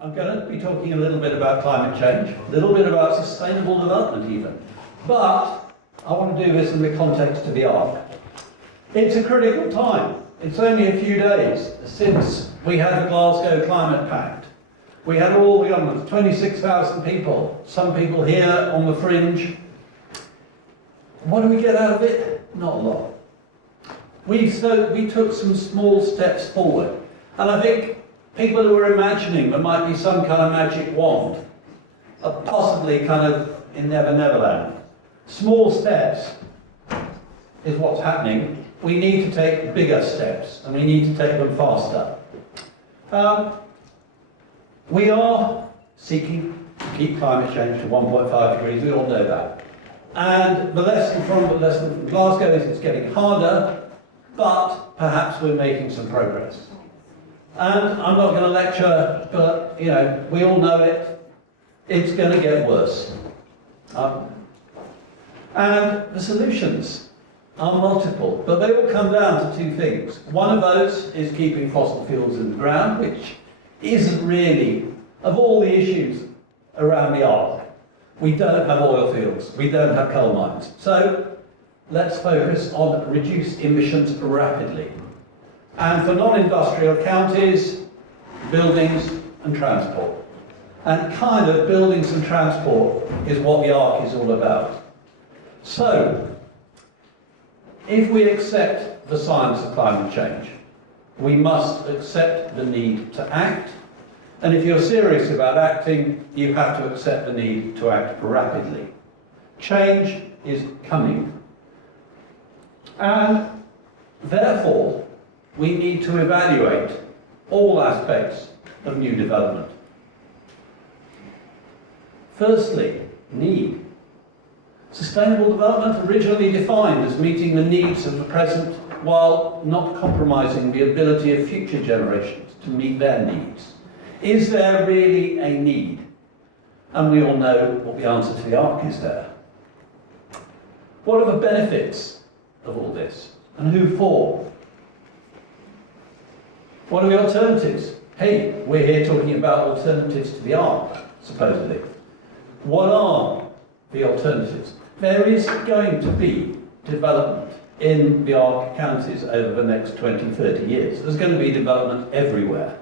I'm going to be talking a little bit about climate change, a little bit about sustainable development even. But I want to do this in the context of the Ark. It's a critical time. It's only a few days since we had the Glasgow Climate Pact. We had all the governments, 26,000 people, some people here on the fringe. What do we get out of it? Not a lot. We took some small steps forward. And I think people who are imagining there might be some kind of magic wand are possibly kind of in Never Never Land. Small steps is what's happening. We need to take bigger steps, and we need to take them faster. We are seeking to keep climate change to 1.5 degrees, we all know that. And the lesson from Glasgow is it's getting harder, but perhaps we're making some progress. And I'm not going to lecture, but you know, we all know it. It's going to get worse. And the solutions are multiple, but they all come down to two things. One of those is keeping fossil fuels in the ground, which isn't really, of all the issues around the Ark, we don't have oil fields, we don't have coal mines. So let's focus on reduce emissions rapidly. And for non-industrial counties, buildings and transport. And kind of buildings and transport is what the Ark is all about. So, if we accept the science of climate change, we must accept the need to act. And if you're serious about acting, you have to accept the need to act rapidly. Change is coming. And therefore, we need to evaluate all aspects of new development. Firstly, need. Sustainable development, originally defined as meeting the needs of the present while not compromising the ability of future generations to meet their needs. Is there really a need? And we all know what the answer to the Ark is there. What are the benefits of all this? And who for? What are the alternatives? Hey, we're here talking about alternatives to the Ark, supposedly. What are the alternatives? There is going to be development in the Ark counties over the next 20, 30 years. There's going to be development everywhere.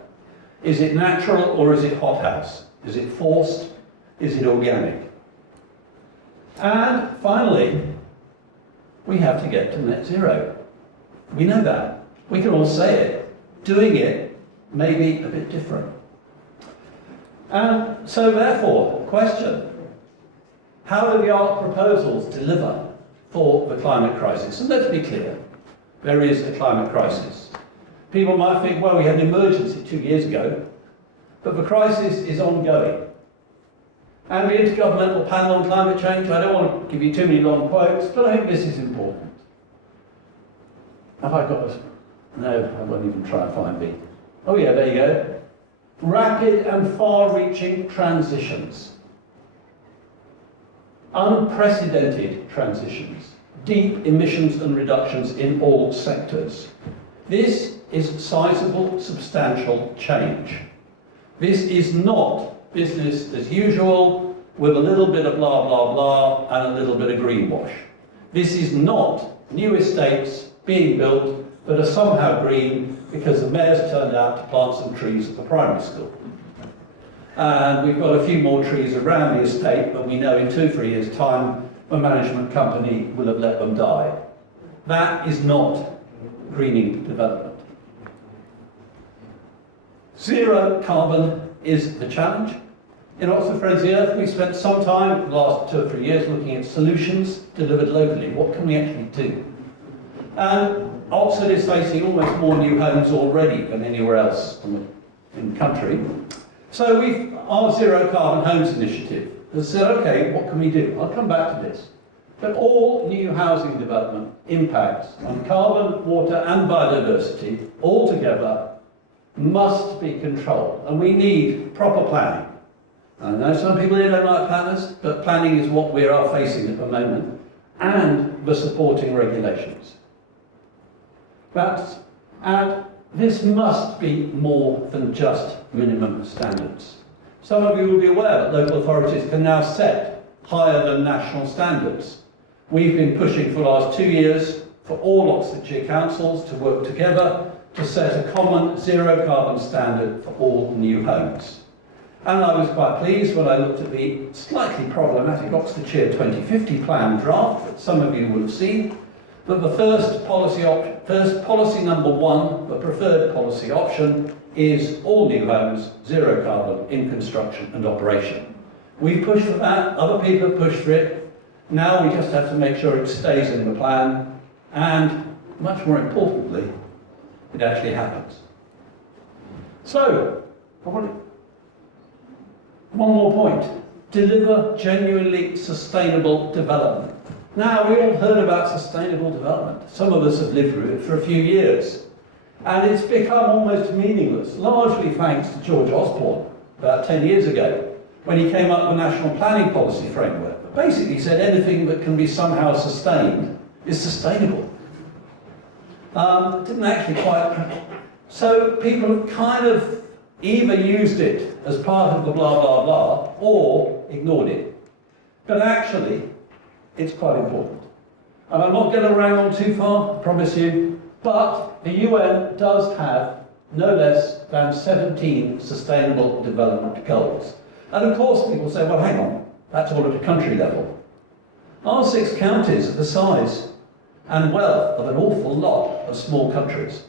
Is it natural or is it hothouse? Is it forced? Is it organic? And finally, we have to get to net zero. We know that. We can all say it. Doing it may be a bit different. And so therefore, question, how do the Ark proposals deliver for the climate crisis? And let's be clear, there is a climate crisis. People might think, well, we had an emergency 2 years ago, but the crisis is ongoing. And the Intergovernmental Panel on Climate Change, I don't want to give you too many long quotes, but I think this is important. Have I got this? No, I won't even try and find me. Oh yeah, there you go. Rapid and far-reaching transitions. Unprecedented transitions. Deep emissions and reductions in all sectors. This is sizable, substantial change. This is not business as usual with a little bit of blah, blah, blah and a little bit of greenwash. This is not new estates being built that are somehow green because the mayor's turned out to plant some trees at the primary school. And we've got a few more trees around the estate, but we know in 2-3 years' time the management company will have let them die. That is not greening development. Zero carbon is the challenge. In Oxford Friends of the Earth, we spent some time, the last 2 or 3 years, looking at solutions delivered locally. What can we actually do? And Oxford is facing almost more new homes already than anywhere else in the country. So our Zero Carbon Homes initiative has said, okay, what can we do? I'll come back to this. But all new housing development impacts on carbon, water and biodiversity altogether must be controlled. And we need proper planning. I know some people here don't like planners, but planning is what we are facing at the moment, and the supporting regulations. And this must be more than just minimum standards. Some of you will be aware that local authorities can now set higher than national standards. We've been pushing for the last 2 years for all Oxfordshire councils to work together to set a common zero carbon standard for all new homes. And I was quite pleased when I looked at the slightly problematic Oxfordshire 2050 plan draft that some of you will have seen, that the first policy number one, the preferred policy option, is all new homes, zero carbon in construction and operation. We've pushed for that, other people have pushed for it. Now we just have to make sure it stays in the plan, and much more importantly, it actually happens. So, one more point. Deliver genuinely sustainable development. Now, we all heard about sustainable development. Some of us have lived through it for a few years. And it's become almost meaningless, largely thanks to George Osborne, about 10 years ago, when he came up with a national planning policy framework. But basically he said anything that can be somehow sustained is sustainable. Didn't actually quite... So people have kind of either used it as part of the blah, blah, blah, or ignored it. But actually, it's quite important. And I'm not going to rang on too far, I promise you, but the UN does have no less than 17 sustainable development goals. And of course people say, well, hang on, that's all at a country level. Our 6 counties are the size and wealth of an awful lot of small countries.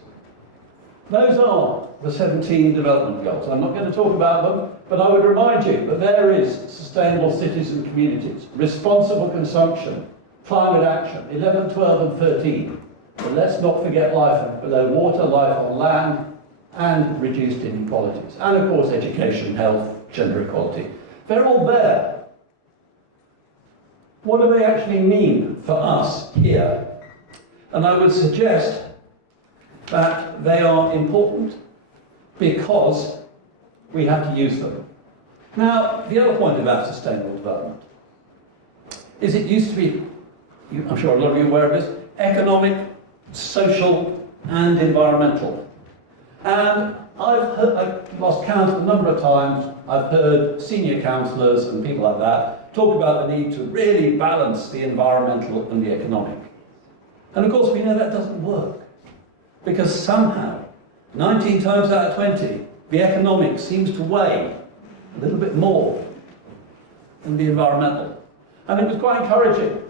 Those are the 17 development goals. I'm not going to talk about them, but I would remind you that there is sustainable cities and communities, responsible consumption, climate action, 11, 12 and 13. But let's not forget life below water, life on land, and reduced inequalities. And of course education, health, gender equality. They're all there. What do they actually mean for us here? And I would suggest that they are important because we have to use them. Now, the other point about sustainable development is it used to be, I'm sure a lot of you are aware of this, economic, social and environmental. And I've lost count a number of times. I've heard senior councillors and people like that talk about the need to really balance the environmental and the economic. And of course we know that doesn't work, because somehow, 19 times out of 20, the economic seems to weigh a little bit more than the environmental. And it was quite encouraging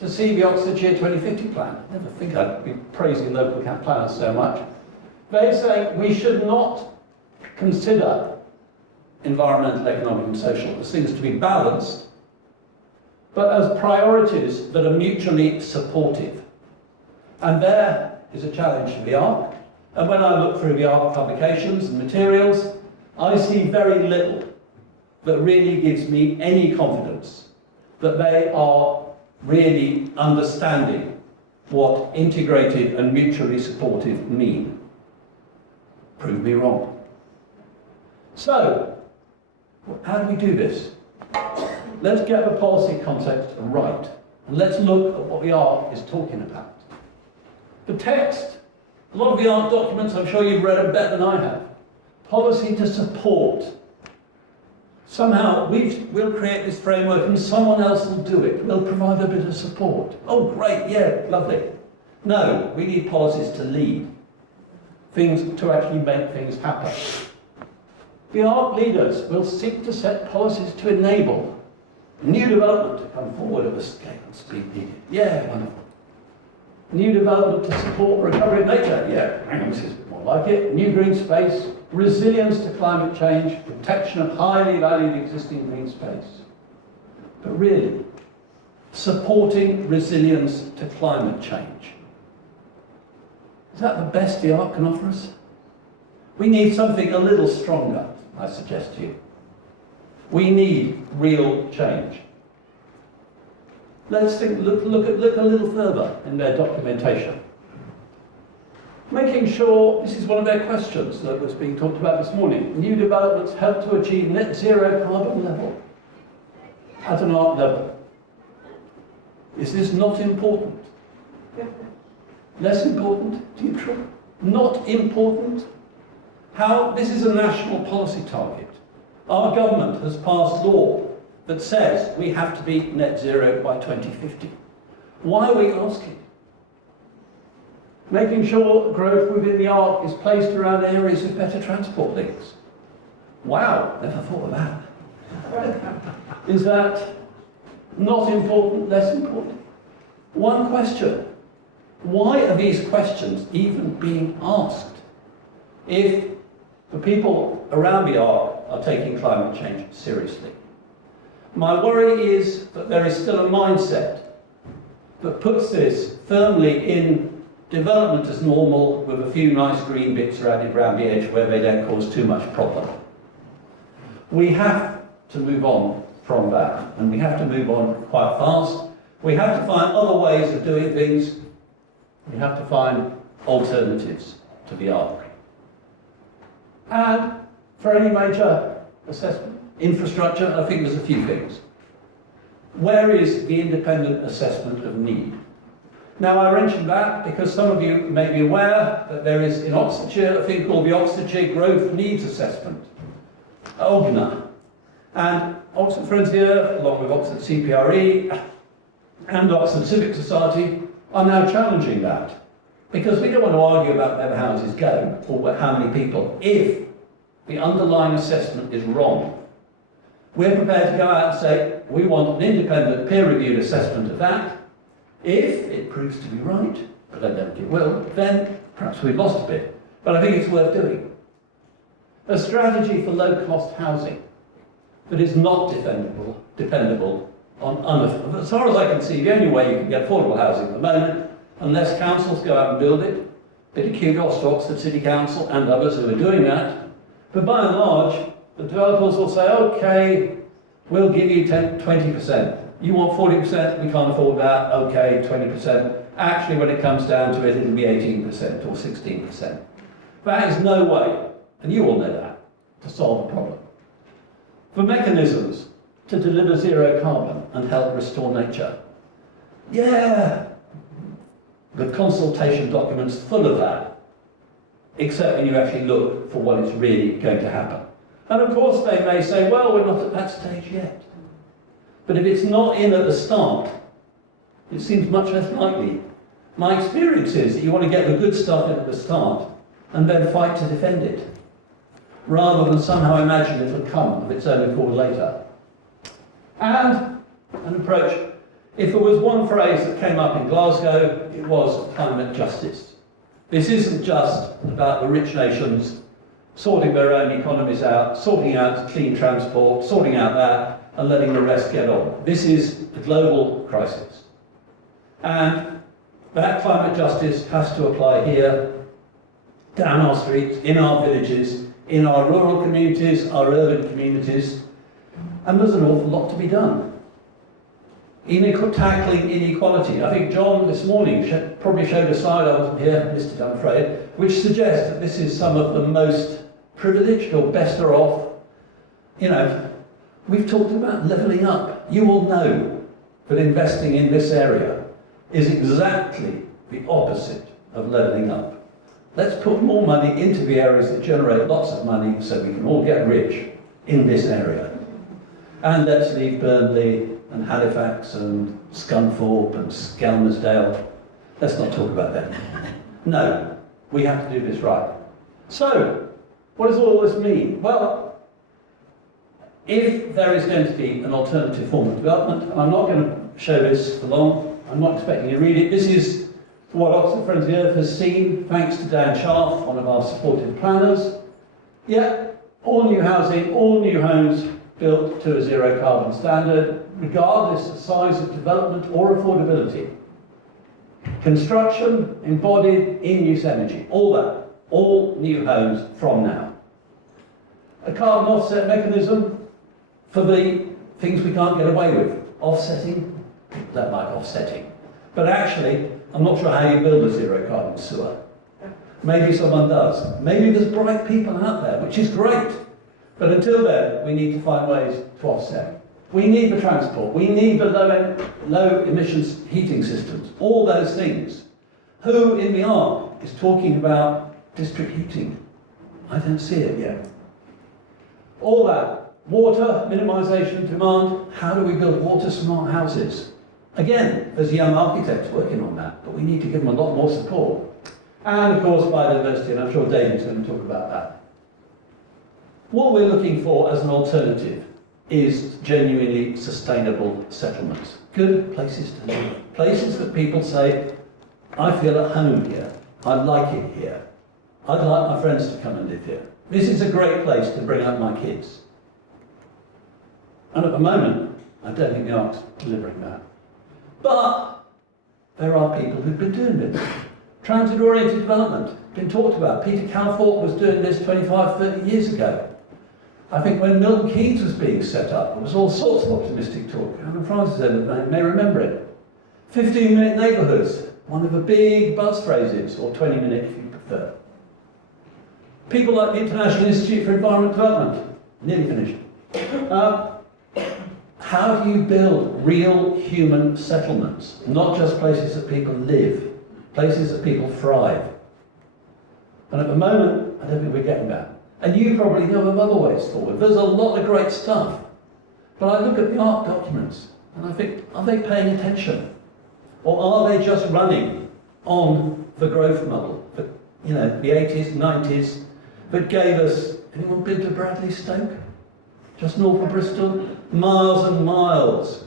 to see the Oxfordshire 2050 plan. I never think I'd be praising local planners so much. They say we should not consider environmental, economic and social as things to be balanced, but as priorities that are mutually supportive. And there is a challenge for the ARC. And when I look through the ARC publications and materials, I see very little that really gives me any confidence that they are really understanding what integrated and mutually supportive mean. Prove me wrong. So, how do we do this? Let's get the policy context right, and let's look at what the ARC is talking about. The text, a lot of the ARC documents, I'm sure you've read them better than I have. Policy to support. Somehow we'll create this framework and someone else will do it. We'll provide a bit of support. Oh great, yeah, lovely. No, we need policies to lead. Things to actually make things happen. The ARC leaders will seek to set policies to enable new development to come forward at the scale and speed needed. Yeah, wonderful. New development to support recovery of nature. Yeah, hang on, this is a bit more like it. New green space, resilience to climate change, protection of highly valued existing green space. But really, supporting resilience to climate change. Is that the best the ARC can offer us? We need something a little stronger, I suggest to you. We need real change. Let's look a little further in their documentation. Making sure, this is one of their questions that was being talked about this morning, new developments help to achieve net zero carbon level at an ARC level. Is this not important? Less important? Neutral? Not important? How? This is a national policy target. Our government has passed law that says we have to be net zero by 2050. Why are we asking? Making sure growth within the arc is placed around areas with better transport links. Wow, never thought of that. Is that not important, less important? One question. Why are these questions even being asked if the people around the arc are taking climate change seriously? My worry is that there is still a mindset that puts this firmly in development as normal with a few nice green bits added around the edge where they don't cause too much problem. We have to move on from that, and we have to move on quite fast. We have to find other ways of doing things. We have to find alternatives to the arc. And for any major assessment, infrastructure, I think there's a few things. Where is the independent assessment of need? Now, I mention that because some of you may be aware that there is in Oxfordshire a thing called the Oxfordshire Growth Needs Assessment, OGNA. And Oxford Frontier, along with Oxford CPRE and Oxford Civic Society, are now challenging that. Because we don't want to argue about where the houses go or how many people, if the underlying assessment is wrong. We're prepared to go out and say, we want an independent peer-reviewed assessment of that. If it proves to be right, but I don't think it will, then perhaps we've lost a bit. But I think it's worth doing. A strategy for low-cost housing that is not dependable on, as far as I can see, the only way you can get affordable housing at the moment, unless councils go out and build it, bit of kudos to Oxford City Council and others who are doing that. But by and large, the developers will say, okay, we'll give you 20%. You want 40%, we can't afford that, okay, 20%. Actually, when it comes down to it, it'll be 18% or 16%. That is no way, and you all know that, to solve the problem. For mechanisms to deliver zero carbon and help restore nature. Yeah, the consultation document's full of that, except when you actually look for what is really going to happen. And of course they may say, well, we're not at that stage yet. But if it's not in at the start, it seems much less likely. My experience is that you want to get the good stuff in at the start and then fight to defend it, rather than somehow imagine it will come of its own accord later. And an approach, if there was one phrase that came up in Glasgow, it was climate justice. This isn't just about the rich nations sorting their own economies out, sorting out clean transport, sorting out that, and letting the rest get on. This is a global crisis. And that climate justice has to apply here, down our streets, in our villages, in our rural communities, our urban communities. And there's an awful lot to be done. Tackling inequality. I think John this morning probably showed a slide, I wasn't here, missed it I'm afraid, which suggests that this is some of the most privileged or better off. You know, we've talked about levelling up. You all know that investing in this area is exactly the opposite of levelling up. Let's put more money into the areas that generate lots of money so we can all get rich in this area. And let's leave Burnley and Halifax and Scunthorpe and Skelmersdale. Let's not talk about them. No, we have to do this right. So, what does all this mean? Well, if there is going to be an alternative form of development, and I'm not going to show this for long, I'm not expecting you to read it. This is what Oxford Friends of the Earth has seen, thanks to Dan Schaaf, one of our supportive planners. Yeah, all new housing, all new homes built to a zero carbon standard, regardless of size of development or affordability. Construction embodied in use energy, all that, all new homes from now. A carbon offset mechanism for the things we can't get away with. Offsetting, don't like offsetting. But actually, I'm not sure how you build a zero carbon sewer. Maybe someone does. Maybe there's bright people out there, which is great. But until then, we need to find ways to offset. We need the transport. We need the low emissions heating systems. All those things. Who in the ARC is talking about district heating? I don't see it yet. All that Water, minimisation, demand. How do we build water smart houses? Again, there's young architects working on that, but we need to give them a lot more support. And of course, biodiversity, and I'm sure David's going to talk about that. What we're looking for as an alternative is genuinely sustainable settlements. Good places to live. Places that people say, I feel at home here. I like it here. I'd like my friends to come and live here. This is a great place to bring up my kids. And at the moment, I don't think the Ark's delivering that. But there are people who've been doing this. Transit-oriented development, been talked about. Peter Calthorpe was doing this 25, 30 years ago. I think when Milton Keynes was being set up, there was all sorts of optimistic talk. Alan Francis may remember it. 15-minute neighbourhoods, one of the big buzz phrases, or 20-minute if you prefer. People like the International Institute for Environment Development, nearly finished. How do you build real human settlements? Not just places that people live, places that people thrive. And at the moment, I don't think we're getting that. And you probably know of other ways forward. There's a lot of great stuff. But I look at the ARC documents and I think, are they paying attention? Or are they just running on the growth model? The 80s, 90s, that gave us, anyone been to Bradley Stoke? Just north of Bristol? Miles and miles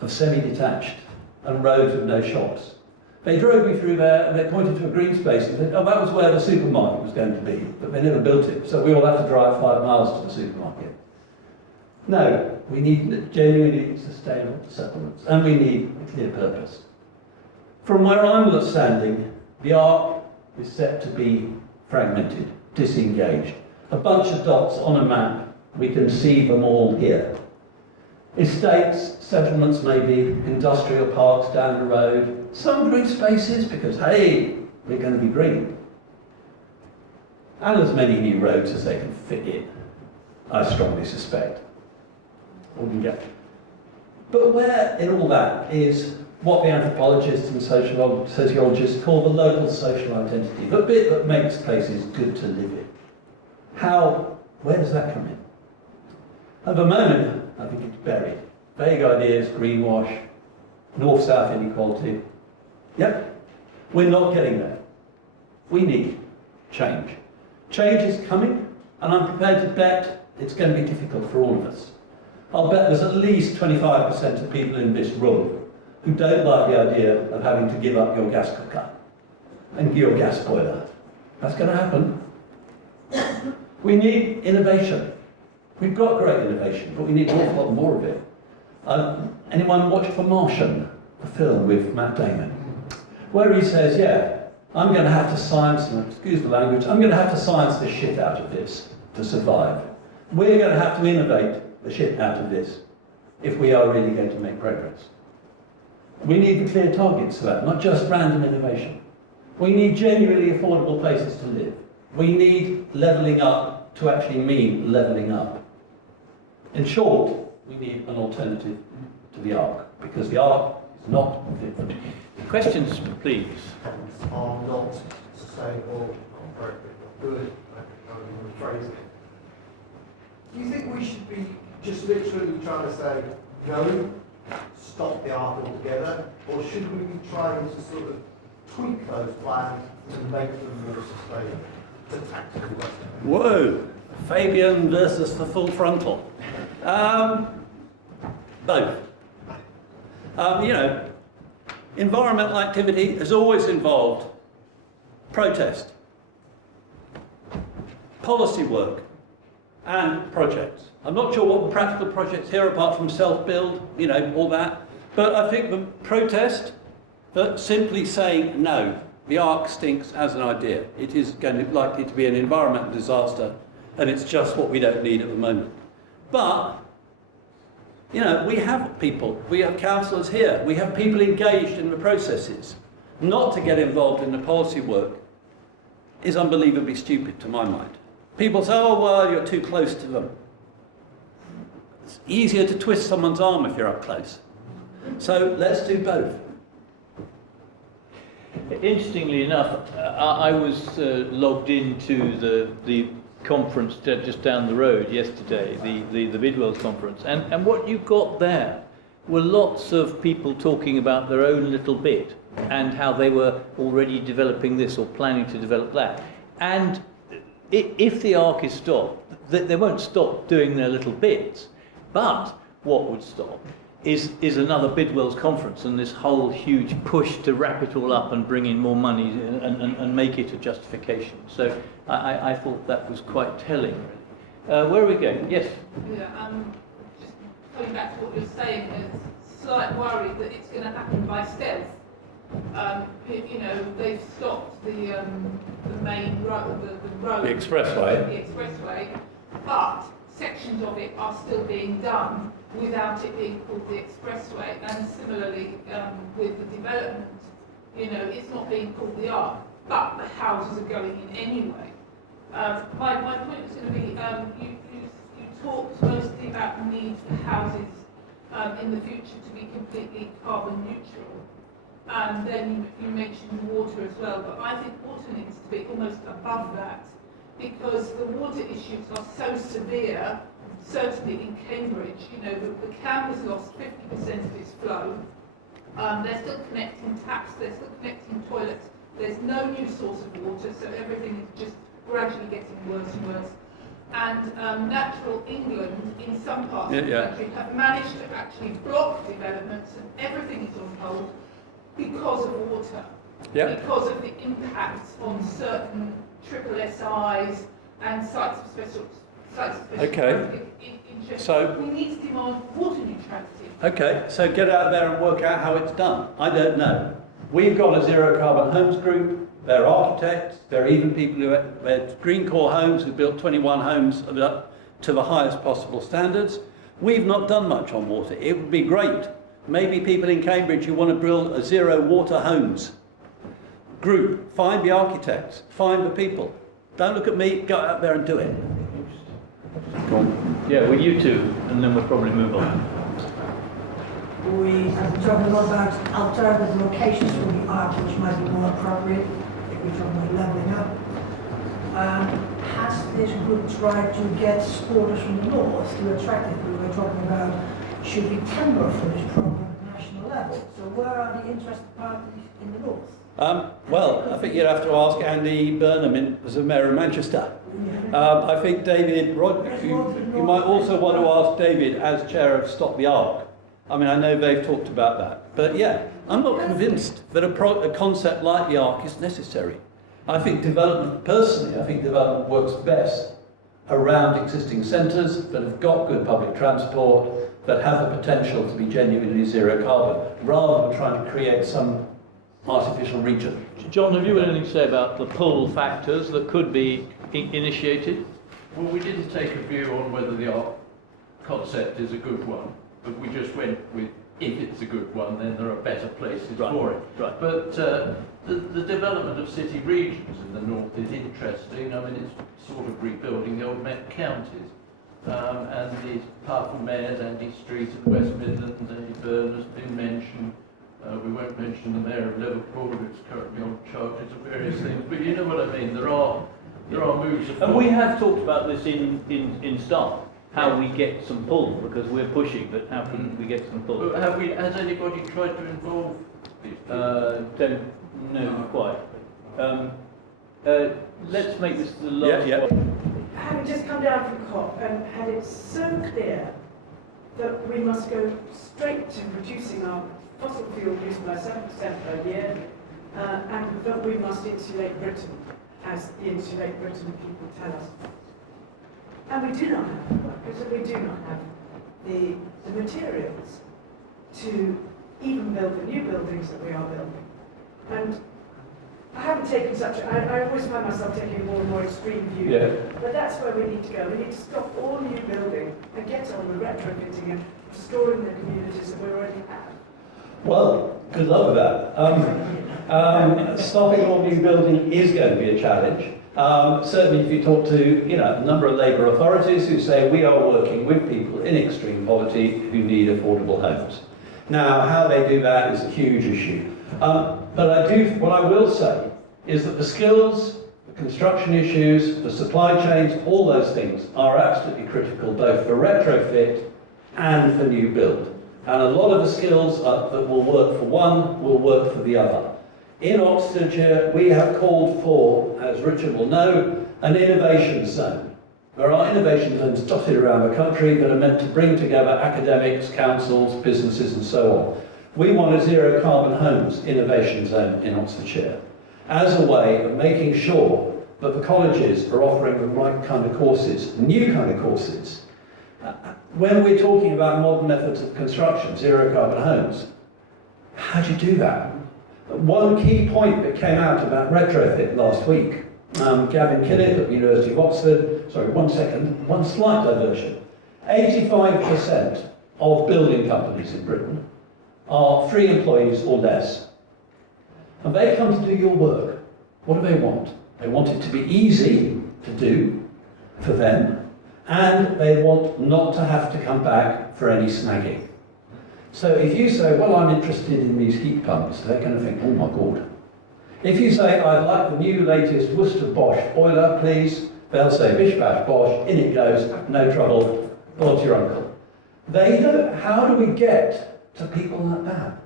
of semi-detached and roads with no shops. They drove me through there and they pointed to a green space and said, oh, that was where the supermarket was going to be, but they never built it, so we all have to drive 5 miles to the supermarket. No, we need genuinely sustainable settlements, and we need a clear purpose. From where I'm standing, the Arc is set to be fragmented, disengaged. A bunch of dots on a map, we can see them all here. Estates, settlements maybe, industrial parks down the road, some green spaces because, hey, we're going to be green. And as many new roads as they can fit in, I strongly suspect. But where in all that is what the anthropologists and sociologists call the local social identity, the bit that makes places good to live in. Where does that come in? At the moment, I think it's buried. Vague ideas, greenwash, north-south inequality. Yep, we're not getting there. We need change. Change is coming, and I'm prepared to bet it's going to be difficult for all of us. I'll bet there's at least 25% of people in this room who don't like the idea of having to give up your gas cooker and your gas boiler. That's going to happen. We need innovation. We've got great innovation, but we need an awful lot more of it. Anyone watched The Martian, the film with Matt Damon? Where he says, yeah, I'm going to have to science, excuse the language, I'm going to have to science the shit out of this to survive. We're going to have to innovate the shit out of this if we are really going to make progress. We need the clear targets for that, not just random innovation. We need genuinely affordable places to live. We need levelling up to actually mean levelling up. In short, we need an alternative to the Arc, because the Arc is not fit for me. Questions, please. Are not sustainable, not very good, I don't know how to phrase it. Do you think we should be just literally trying to say, no, stop the Arc altogether, or should we be trying to sort of tweak those plans to make them more sustainable? It's a tactical question. Whoa! Fabian versus the full frontal. Both. Environmental activity has always involved protest, policy work, and projects. I'm not sure what the practical projects here, apart from self-build, all that. But I think the protest, but simply saying no, the Arc stinks as an idea. It is likely to be an environmental disaster, and it's just what we don't need at the moment. But we have people, we have councillors here, we have people engaged in the processes. Not to get involved in the policy work is unbelievably stupid to my mind. People say, oh, well, you're too close to them. It's easier to twist someone's arm if you're up close. So let's do both. Interestingly enough, I was logged into the conference just down the road yesterday, the Bidwell's conference, and what you got there were lots of people talking about their own little bit and how they were already developing this or planning to develop that. And if the arc is stopped, they won't stop doing their little bits, but what would stop is another Bidwell's conference and this whole huge push to wrap it all up and bring in more money and make it a justification. So I thought that was quite telling, really. Where are we going? Yes? Yeah, just coming back to what you're saying, there's a slight worry that it's going to happen by stealth. You know, they've stopped the main road, the road, The expressway. the expressway, but sections of it are still being done without it being called the expressway. And similarly with the development, you know, it's not being called the Arc, but the houses are going in anyway. My point was going to be, you talked mostly about the need for houses in the future to be completely carbon neutral. And then you mentioned water as well, but I think water needs to be almost above that, because the water issues are so severe, certainly in Cambridge. You know, the Cam has lost 50% of its flow. They're still connecting taps, they're still connecting toilets. There's no new source of water, so everything is just gradually getting worse and worse. And Natural England, in some parts of the country, have managed to actually block developments, and everything is on hold because of water, because of the impacts on certain triple SIs and sites of special interest. So we need to demand water neutrality. okay, so get out there and work out how it's done. I don't know. We've got a zero carbon homes group. They're architects. They're even people who had Green Core Homes who built 21 homes up to the highest possible standards. We've not done much on water. It would be great. Maybe people in Cambridge who want to build a zero water homes group, find the architects, find the people. Don't look at me, go out there and do it. Go on. Yeah, well, you two, and then we'll probably move on. We have been talking a lot about alternative locations for the arc, which might be more appropriate if we're talking about levelling up. Has this group tried to get supporters from the north to attract it? We were talking about should we tender for this program at national level? So where are the interested parties in the north? Well, I think you'd have to ask Andy Burnham as a mayor of Manchester. I think David, you might also want to ask David as chair of Stop the Arc. I mean, I know they've talked about that. But yeah, I'm not convinced that a concept like the Arc is necessary. I think development works best around existing centres that have got good public transport, that have the potential to be genuinely zero carbon, rather than trying to create some artificial region. John, have you got anything to say about the pull factors that could be initiated? Well, we didn't take a view on whether the art concept is a good one, but we just went with if it's a good one, then there are better places for it. Right. But the development of city regions in the north is interesting. I mean, it's sort of rebuilding the old Met counties. And these powerful mayors, Andy Street of the West Midlands, Andy Byrne has been mentioned. We won't mention the mayor of Liverpool, who's currently on charges of various things. But you know what I mean. There are moves afoot. And we have talked about this in staff, how we get some pull, because we're pushing, but how can we get some pull? But has anybody tried to involve these people? Don't know quite. Let's make this the last one. Having just come down from COP and had it so clear that we must go straight to reducing our fossil fuel use by 7% per year, and that we must insulate Britain, as the Insulate Britain people tell us. And we do not have, because we do not have the materials to even build the new buildings that we are building. And I haven't taken I always find myself taking a more and more extreme view, but that's where we need to go. We need to stop all new building and get on with retrofitting and restoring the communities that we already have. Well, good luck with that. Stopping all new building is going to be a challenge. Certainly if you talk to a number of Labour authorities who say we are working with people in extreme poverty who need affordable homes. Now, how they do that is a huge issue. But what I will say is that the skills, the construction issues, for supply chains, all those things are absolutely critical, both for retrofit and for new build. And a lot of the skills that will work for one will work for the other. In Oxfordshire, we have called for, as Richard will know, an innovation zone. There are innovation zones dotted around the country that are meant to bring together academics, councils, businesses and so on. We want a zero carbon homes innovation zone in Oxfordshire as a way of making sure that the colleges are offering the right kind of courses, new kind of courses. When we're talking about modern methods of construction, zero carbon homes, how do you do that? One key point that came out about retrofit last week, Gavin Killett at the University of Oxford, sorry, one slight diversion. 85% of building companies in Britain are 3 employees or less. And they come to do your work. What do they want? They want it to be easy to do for them, and they want not to have to come back for any snagging. So if you say, well, I'm interested in these heat pumps, they're going to think, oh my God. If you say, I'd like the new latest Worcester Bosch boiler, please, they'll say, bish bash Bosch, in it goes, no trouble, God's your uncle. They don't, how do we get to people like that?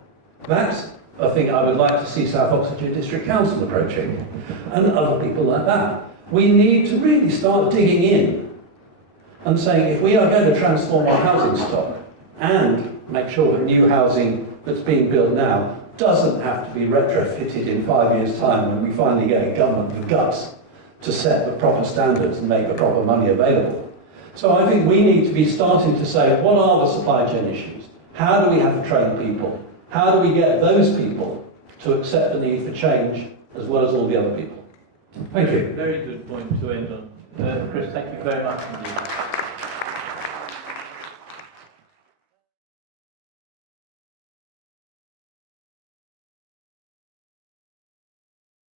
That's a thing I would like to see South Oxfordshire District Council approaching, and other people like that. We need to really start digging in and saying, if we are going to transform our housing stock and make sure that new housing that's being built now doesn't have to be retrofitted in 5 years' time when we finally get a government with guts to set the proper standards and make the proper money available. So I think we need to be starting to say, what are the supply chain issues? How do we have to train people? How do we get those people to accept the need for change as well as all the other people? Thank you. Very good point to end on. Chris, thank you very much indeed.